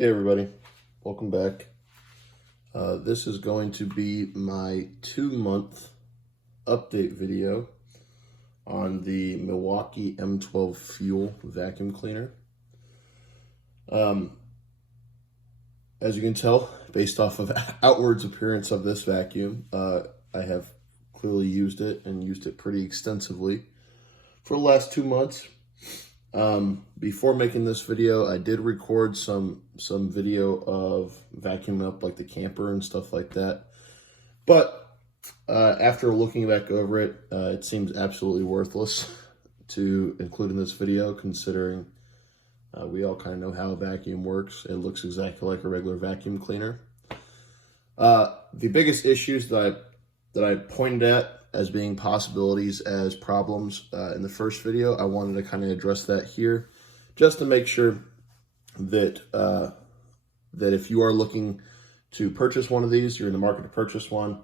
Hey everybody, welcome back. This is going to be my 2-month update video on the Milwaukee M12 fuel vacuum cleaner. As you can tell, based off of outwards appearance of this vacuum, I have clearly used it and used it pretty extensively for the last 2 months. Before making this video, I did record some video of vacuuming up like the camper and stuff like that. But after looking back over it, it seems absolutely worthless to include in this video, considering we all kind of know how a vacuum works. It looks exactly like a regular vacuum cleaner. The biggest issues that I pointed at as being possibilities as problems in the first video, I wanted to kind of address that here, just to make sure that that if you are looking to purchase one of these, you're in the market to purchase one,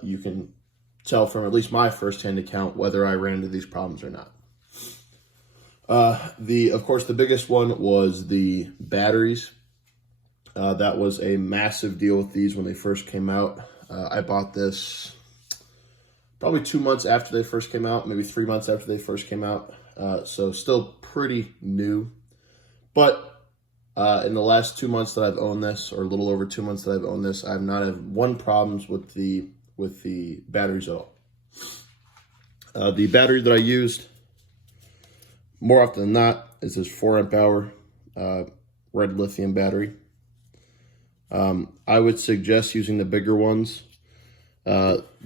you can tell from at least my firsthand account whether I ran into these problems or not. Of course, the biggest one was the batteries. That was a massive deal with these when they first came out. I bought this probably 2 months after they first came out, maybe 3 months after they first came out. So still pretty new. But in the last 2 months that I've owned this, or a little over 2 months that I've owned this, I've not had one problems with the batteries at all. The battery that I used more often than not is this 4 amp hour red lithium battery. I would suggest using the bigger ones.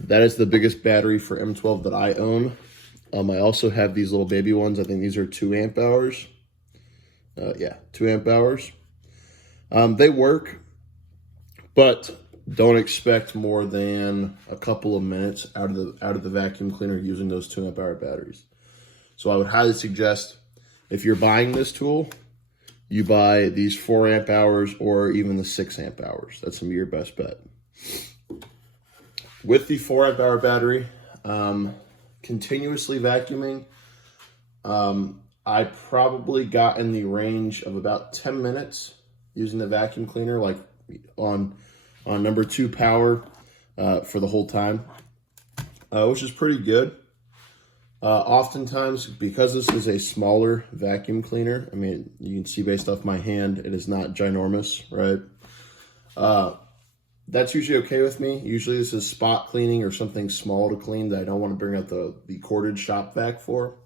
That is the biggest battery for M12 that I own. I also have these little baby ones. I think these are 2 amp hours. 2 amp hours. They work, but don't expect more than a couple of minutes out of the vacuum cleaner using those 2 amp hour batteries. So I would highly suggest, if you're buying this tool, you buy these 4 amp hours or even the 6 amp hours. That's gonna be your best bet. With the 4 amp hour battery, continuously vacuuming, I probably got in the range of about 10 minutes using the vacuum cleaner, like on number 2 power for the whole time, which is pretty good. Oftentimes, because this is a smaller vacuum cleaner, I mean, you can see based off my hand, it is not ginormous, right? That's usually okay with me. Usually this is spot cleaning or something small to clean that I don't want to bring out the corded shop vac for.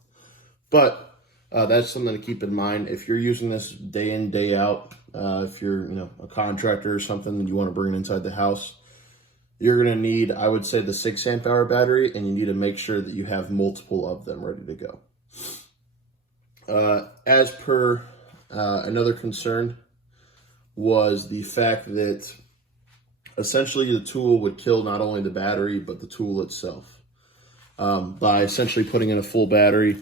But that's something to keep in mind. If you're using this day in, day out, if you're a contractor or something and you want to bring it inside the house, you're going to need, I would say, the 6 amp hour battery, and you need to make sure that you have multiple of them ready to go. As per another concern was the fact that essentially the tool would kill not only the battery, but the tool itself. By essentially putting in a full battery,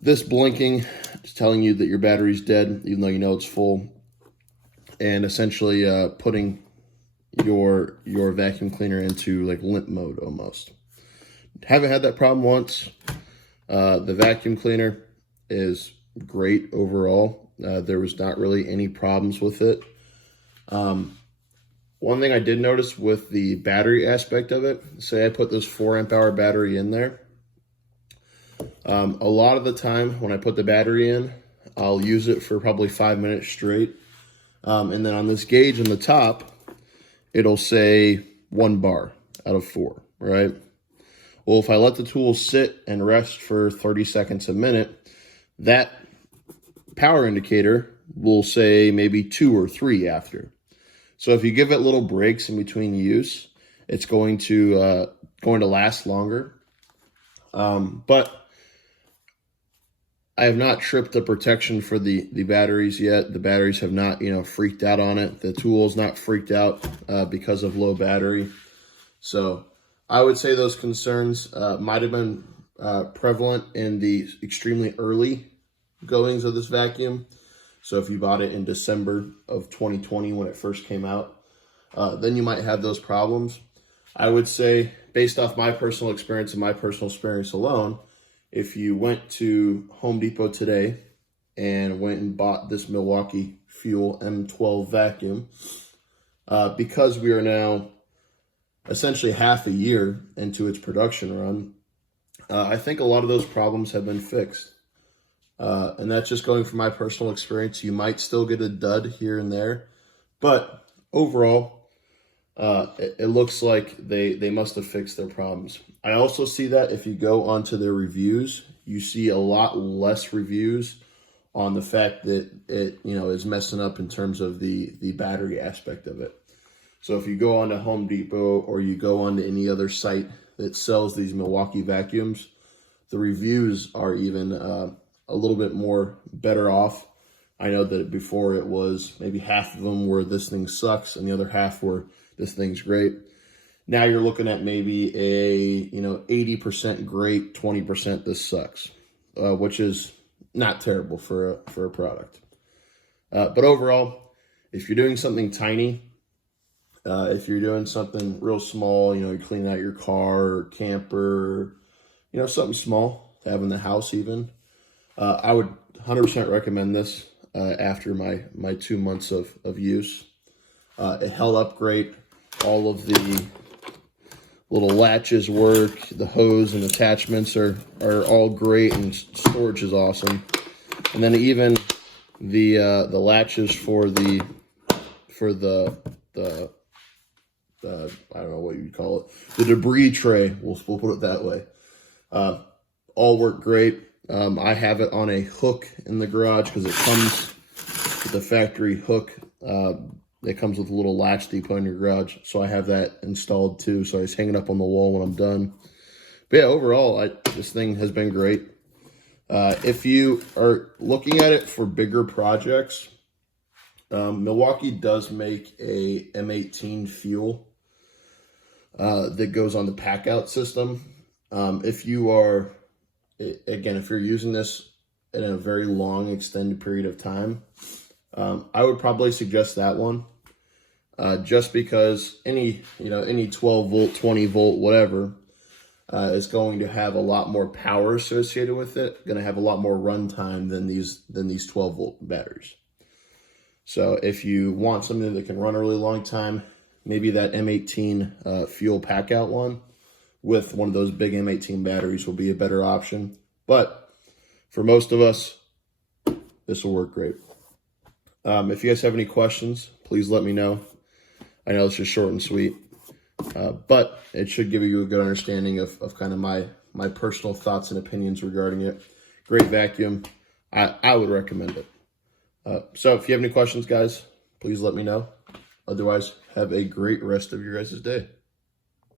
this blinking is telling you that your battery's dead, even though you know it's full, and essentially putting your vacuum cleaner into like limp mode almost. Haven't had that problem once. The vacuum cleaner is great overall. There was not really any problems with it. One thing I did notice with the battery aspect of it, say I put this 4 amp hour battery in there. A lot of the time when I put the battery in, I'll use it for probably 5 minutes straight. And then on this gauge on the top, it'll say 1 bar out of 4, right? Well, if I let the tool sit and rest for 30 seconds a minute, that power indicator will say maybe 2 or 3 after. So if you give it little breaks in between use, it's going to last longer. But I have not tripped the protection for the batteries yet. The batteries have not, freaked out on it. The tool's not freaked out because of low battery. So I would say those concerns might have been prevalent in the extremely early goings of this vacuum. So if you bought it in December of 2020 when it first came out, then you might have those problems. I would say, based off my personal experience and my personal experience alone, if you went to Home Depot today and went and bought this Milwaukee fuel M12 vacuum. Because we are now essentially half a year into its production run, I think a lot of those problems have been fixed. And that's just going from my personal experience. You might still get a dud here and there, but overall, it looks like they must have fixed their problems. I also see that if you go onto their reviews, you see a lot less reviews on the fact that it is messing up in terms of the battery aspect of it. So if you go on to Home Depot or you go on to any other site that sells these Milwaukee vacuums, the reviews are even a little bit more better off. I know that before it was maybe half of them were this thing sucks and the other half were this thing's great. Now you're looking at maybe a 80% great, 20% this sucks, which is not terrible for a product. But overall, if you're doing something tiny, if you're doing something real small, you're cleaning out your car or camper, something small to have in the house even, I would 100% recommend this after my 2 months of use. It held up great. All of the little latches work. The hose and attachments are all great, and storage is awesome. And then even the latches for the I don't know what you'd call it, the debris tray, we'll put it that way, all work great. I have it on a hook in the garage because it comes with a factory hook. It comes with a little latch that you put in your garage, so I have that installed too, so I just hang it up on the wall when I'm done. But yeah, overall, this thing has been great. If you are looking at it for bigger projects, Milwaukee does make a M18 fuel that goes on the pack-out system. If you're using this in a very long, extended period of time, I would probably suggest that one, just because any 12 volt, 20 volt, whatever, is going to have a lot more power associated with it, going to have a lot more runtime than these 12 volt batteries. So if you want something that can run a really long time, maybe that M18 fuel pack out one with one of those big M18 batteries will be a better option. But for most of us, this will work great. If you guys have any questions, please let me know. I know it's just short and sweet, but it should give you a good understanding of kind of my personal thoughts and opinions regarding it. Great vacuum. I would recommend it. So if you have any questions, guys, please let me know. Otherwise, have a great rest of your guys' day.